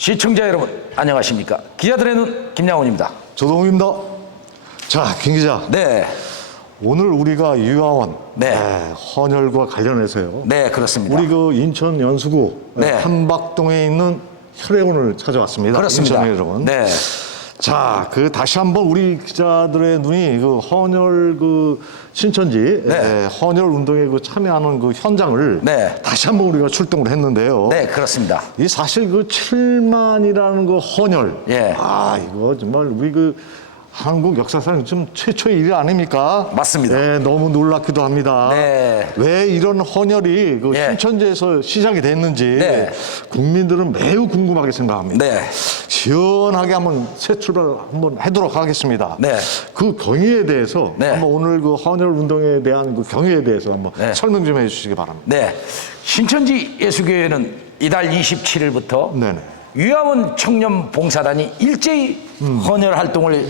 시청자 여러분 안녕하십니까? 기자들의 눈 김양훈입니다. 조동욱입니다. 자, 김 기자. 네, 오늘 우리가 유아원 네. 헌혈과 관련해서요. 네 그렇습니다. 우리 그 인천 연수구 네. 한박동에 있는 혈액원을 찾아왔습니다. 그렇습니다. 인천 여러분. 네, 자, 그 다시 한번 우리 기자들의 눈이 그 헌혈 그 신천지 네. 헌혈 운동에 그 참여하는 그 현장을 네. 다시 한번 우리가 출동을 했는데요. 네 그렇습니다. 이 사실 그 7만이라는 그 헌혈. 예. 이거 정말 우리 그 한국 역사상 좀 최초의 일 아닙니까? 맞습니다. 네, 너무 놀랍기도 합니다. 네. 왜 이런 헌혈이 그 예. 신천지에서 시작이 됐는지 네. 국민들은 매우 궁금하게 생각합니다. 네, 시원하게 한번 새 출발 한번 하도록 하겠습니다. 네. 그 경위에 대해서 네. 한번 오늘 그 헌혈 운동에 대한 그 경위에 대해서 한번 네. 설명 좀 해주시기 바랍니다. 네. 신천지 예수교회는 이달 27일부터 네네. 유아원 청년 봉사단이 일제히 헌혈 활동을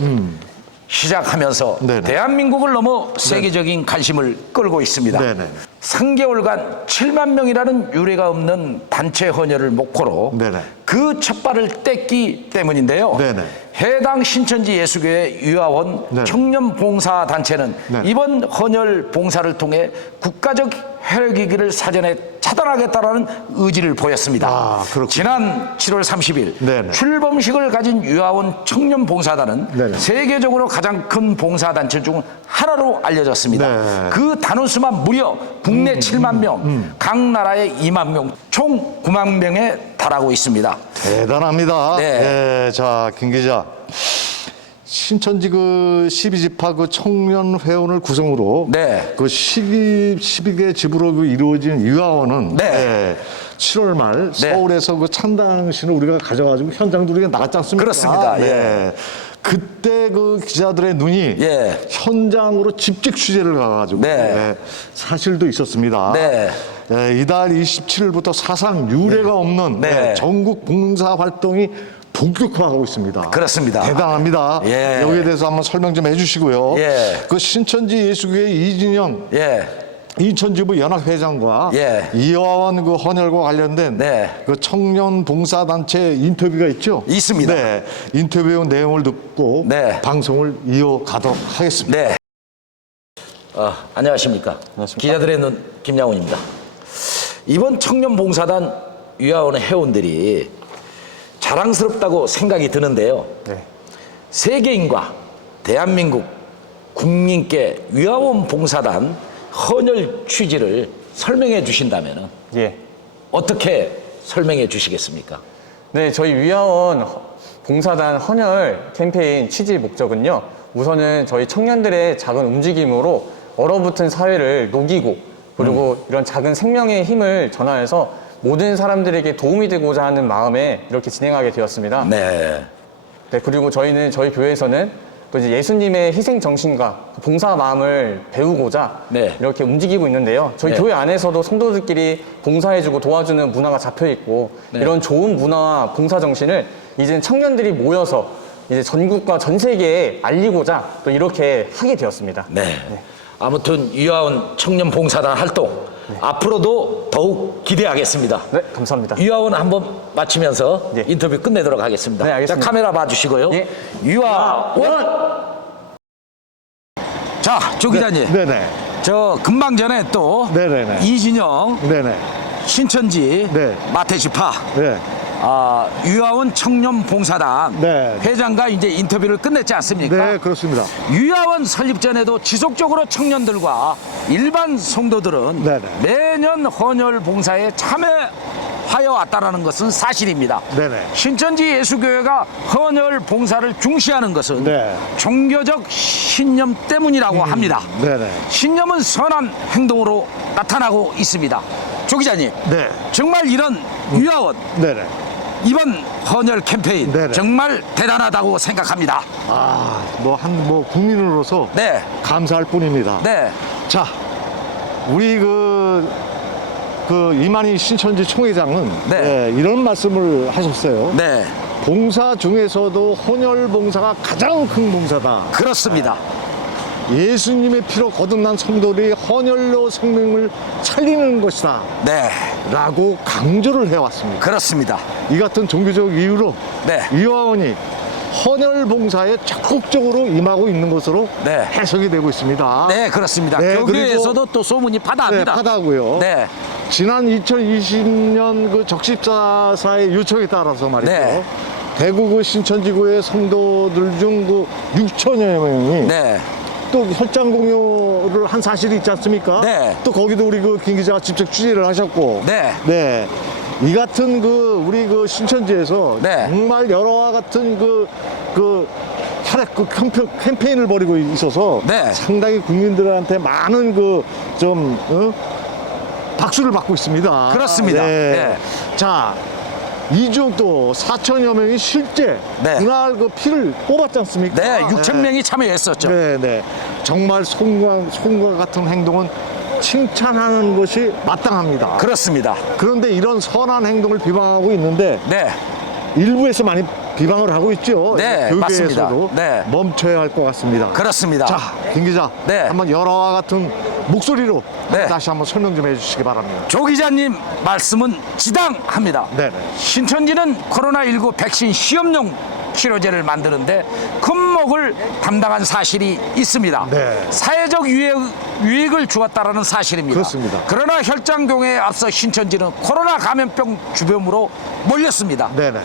시작하면서 네네. 대한민국을 넘어 세계적인 관심을 끌고 있습니다. 네네. 3개월간 7만 명이라는 유례가 없는 단체 헌혈을 목표로 네네. 그 첫발을 뗐기 때문인데요. 네네. 해당 신천지 예수교회 유아원 네네. 청년 봉사 단체는 네네. 이번 헌혈 봉사를 통해 국가적 혈액위기를 사전에 차단하겠다라는 의지를 보였습니다. 그렇군요. 지난 7월 30일 네네. 출범식을 가진 유아원 청년 봉사단은 네네. 세계적으로 가장 큰 봉사단체 중 하나로 알려졌습니다. 네. 그 단원수만 무려 국내 7만 명, 각 나라에 2만 명, 총 9만 명에 달하고 있습니다. 대단합니다. 네. 자, 김 기자. 신천지 그 12지파 그 청년 회원을 구성으로 네. 그 12개 집으로 그 이루어진 유아원은 네. 7월 말 네. 서울에서 그 찬당신을 우리가 가져가지고 현장도 우리가 나갔지 않습니까? 그렇습니다. 네. 그때 그 기자들의 눈이 예. 현장으로 직접 취재를 가가지고 네. 사실도 있었습니다. 네. 이달 27일부터 사상 유례가 없는 네. 전국 봉사 활동이 본격화하고 있습니다. 그렇습니다. 대단합니다. 예. 여기에 대해서 한번 설명 좀 해주시고요. 예. 그 신천지 예수교회 이진영 예. 인천지부 연합회장과 예. 이화원 그 헌혈과 관련된 네. 그 청년 봉사단체 인터뷰가 있죠. 있습니다. 네. 인터뷰 내용을 듣고 네. 방송을 이어가도록 하겠습니다. 네. 안녕하십니까. 안녕하십니까. 기자들의 눈 김양훈입니다. 이번 청년 봉사단 유아원의 회원들이 자랑스럽다고 생각이 드는데요. 네. 세계인과 대한민국 국민께 유아원 봉사단 헌혈 취지를 설명해 주신다면 예. 어떻게 설명해 주시겠습니까? 네, 저희 위아원 봉사단 헌혈 캠페인 취지 목적은요. 우선은 저희 청년들의 작은 움직임으로 얼어붙은 사회를 녹이고 그리고 이런 작은 생명의 힘을 전하여서 모든 사람들에게 도움이 되고자 하는 마음에 이렇게 진행하게 되었습니다. 네. 네, 그리고 저희는 저희 교회에서는 또 이제 예수님의 희생 정신과 봉사 마음을 배우고자 네. 이렇게 움직이고 있는데요. 저희 네. 교회 안에서도 성도들끼리 봉사해주고 도와주는 문화가 잡혀 있고 네. 이런 좋은 문화와 봉사 정신을 이제 청년들이 모여서 이제 전국과 전 세계에 알리고자 또 이렇게 하게 되었습니다. 네. 아무튼 유아원 청년 봉사단 활동 앞으로도 더욱 기대하겠습니다. 네, 감사합니다. 유아원 한번 마치면서 예. 인터뷰 끝내도록 하겠습니다. 네, 알겠습니다. 자, 카메라 봐주시고요. 예. 유아원. 자, 조 기자님. 네네. 저 금방 전에 또 네네네. 이진영 네네. 신천지 네. 마태지파 네. 유아원 청년 봉사단 네. 회장과 이제 인터뷰를 끝냈지 않습니까? 네, 그렇습니다. 유아원 설립 전에도 지속적으로 청년들과 일반 성도들은 네네. 매년 헌혈 봉사에 참여하여 왔다는 것은 사실입니다. 네네. 신천지 예수교회가 헌혈 봉사를 중시하는 것은 네. 종교적 신념 때문이라고 합니다. 네네. 신념은 선한 행동으로 나타나고 있습니다. 조 기자님, 네. 정말 이런 유아원 네네. 이번 헌혈 캠페인 네네. 정말 대단하다고 생각합니다. 뭐 국민으로서 네, 감사할 뿐입니다. 네, 자, 우리 그 이만희 신천지 총회장은 네. 이런 말씀을 하셨어요. 네, 봉사 중에서도 헌혈 봉사가 가장 큰 봉사다. 그렇습니다. 예수님의 피로 거듭난 성도들이 헌혈로 생명을 살리는 것이다. 네, 라고 강조를 해왔습니다. 그렇습니다. 이 같은 종교적 이유로 네. 이화원이 헌혈 봉사에 적극적으로 임하고 있는 것으로 네. 해석이 되고 있습니다. 네, 그렇습니다. 네, 교계에서도 또 소문이 네, 파다합니다. 파다고요. 네. 지난 2020년 그 적십사사의 요청에 따라서 말이죠. 네. 대구 그 신천지구의 성도들 중 그 6천여 명이 네. 또 혈장 공유를 한 사실이 있지 않습니까? 네. 또 거기도 우리 그 김 기자가 직접 취재를 하셨고. 네. 네. 이 같은 그 우리 그 신천지에서 네. 정말 여러와 같은 그 혈액 그 캠페인을 벌이고 있어서 네. 상당히 국민들한테 많은 박수를 받고 있습니다. 그렇습니다. 네. 자, 이 중 또 4천여 명이 실제 네. 그날 그 피를 뽑았지 않습니까? 네, 6천 명이 참여했었죠. 네, 네. 정말 손과 같은 행동은 칭찬하는 것이 마땅합니다. 그렇습니다. 그런데 이런 선한 행동을 비방하고 있는데 네. 일부에서 많이 비방을 하고 있죠. 네, 교계에서도 맞습니다. 네. 멈춰야 할 것 같습니다. 그렇습니다. 자, 김 기자, 네. 한번 여러와 같은 목소리로 네. 다시 한번 설명 좀 해주시기 바랍니다. 조 기자님 말씀은 지당합니다. 네네. 신천지는 코로나19 백신 시험용 치료제를 만드는데 금목을 담당한 사실이 있습니다. 네. 사회적 유익을 주었다라는 사실입니다. 그렇습니다. 그러나 혈장경에 앞서 신천지는 코로나 감염병 주범으로 몰렸습니다. 네네.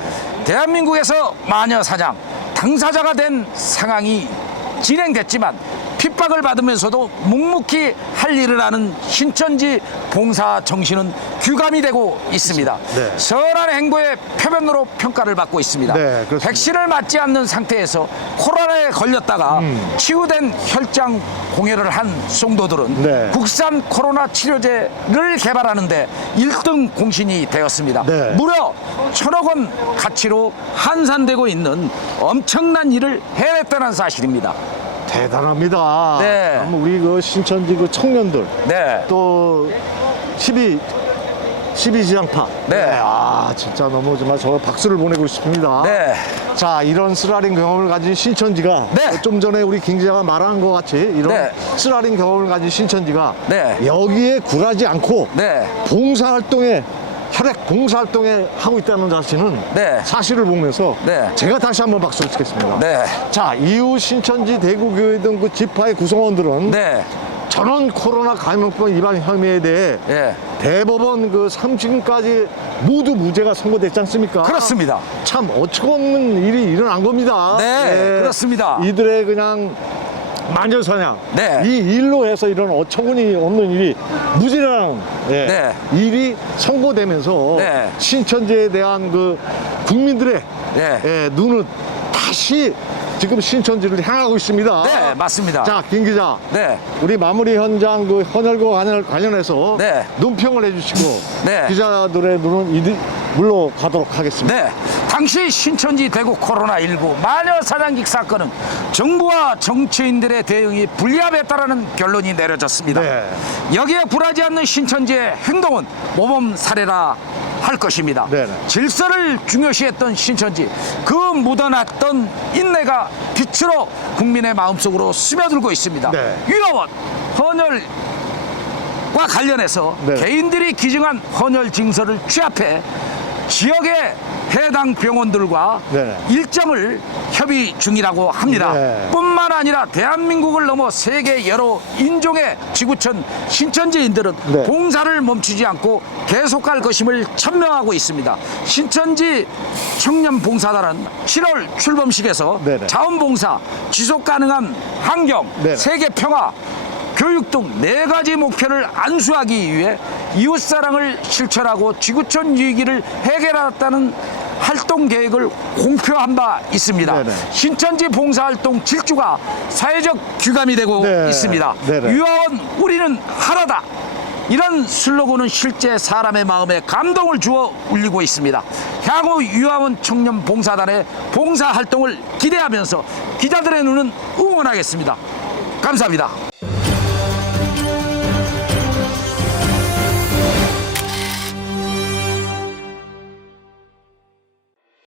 대한민국에서 마녀 사냥 당사자가 된 상황이 진행됐지만 핍박을 받으면서도 묵묵히 할 일을 하는 신천지 봉사 정신은 규감이 되고 있습니다. 네. 선한 행보의 표면으로 평가를 받고 있습니다. 네, 그렇습니다. 백신을 맞지 않는 상태에서 코로나에 걸렸다가 치유된 혈장 공여를 한 성도들은 네. 국산 코로나 치료제를 개발하는데 1등 공신이 되었습니다. 네. 무려 1,000억 원 가치로 환산되고 있는 엄청난 일을 해냈다는 사실입니다. 대단합니다. 네. 한번 우리 그 신천지 그 청년들 네. 또 12지향파. 네. 아, 진짜 너무 정말 저 박수를 보내고 싶습니다. 네. 자, 이런 쓰라린 경험을 가진 신천지가 네. 좀 전에 우리 김 기자가 말한 것 같이 이런 네. 쓰라린 경험을 가진 신천지가 네. 여기에 굴하지 않고 네. 혈액 봉사활동에 하고 있다는 자체는 네. 사실을 보면서 네. 제가 다시 한번 박수를 치겠습니다. 네. 자, 이후 신천지 대구교회 등 그 지파의 구성원들은 네. 전원 코로나 감염병 위반 혐의에 대해 예. 대법원 그 3심까지 모두 무죄가 선고됐지 않습니까? 그렇습니다. 참 어처구니없는 일이 일어난 겁니다. 네, 그렇습니다. 이들의 그냥 마녀사냥, 네. 이 일로 해서 이런 어처구니 없는 일이 무죄라는 네. 일이 선고되면서 네. 신천지에 대한 그 국민들의 네. 눈은 다시 지금 신천지를 향하고 있습니다. 네, 맞습니다. 자, 김 기자. 네. 우리 마무리 현장 그 헌혈과 관련해서 네. 논평을 해주시고 네. 기자들의 눈은 물러가도록 하겠습니다. 네. 당시 신천지 대구 코로나19 마녀 사냥직 사건은 정부와 정치인들의 대응이 불리합했다라는 결론이 내려졌습니다. 네. 여기에 굴하지 않는 신천지의 행동은 모범 사례라 할 것입니다. 네네. 질서를 중요시했던 신천지, 그 묻어놨던 인내가 빛으로 국민의 마음속으로 스며들고 있습니다. 네. 유여원 헌혈과 관련해서 네. 개인들이 기증한 헌혈 증서를 취합해 지역의 해당 병원들과 네. 일정을 협의 중이라고 합니다. 네. 뿐만 아니라 대한민국을 넘어 세계 여러 인종의 지구촌 신천지인들은 네. 봉사를 멈추지 않고 계속할 것임을 천명하고 있습니다. 신천지 청년 봉사단은 7월 출범식에서 네네. 자원봉사, 지속가능한 환경, 네네. 세계 평화, 교육 등 4가지 목표를 안수하기 위해 이웃사랑을 실천하고 지구촌 위기를 해결하겠다는 활동 계획을 공표한 바 있습니다. 네네. 신천지 봉사활동 질주가 사회적 규감이 되고 네. 있습니다. 네네. 유아원 우리는 하나다. 이런 슬로건은 실제 사람의 마음에 감동을 주어 울리고 있습니다. 향후 유아원 청년 봉사단의 봉사활동을 기대하면서 기자들의 눈은 응원하겠습니다. 감사합니다.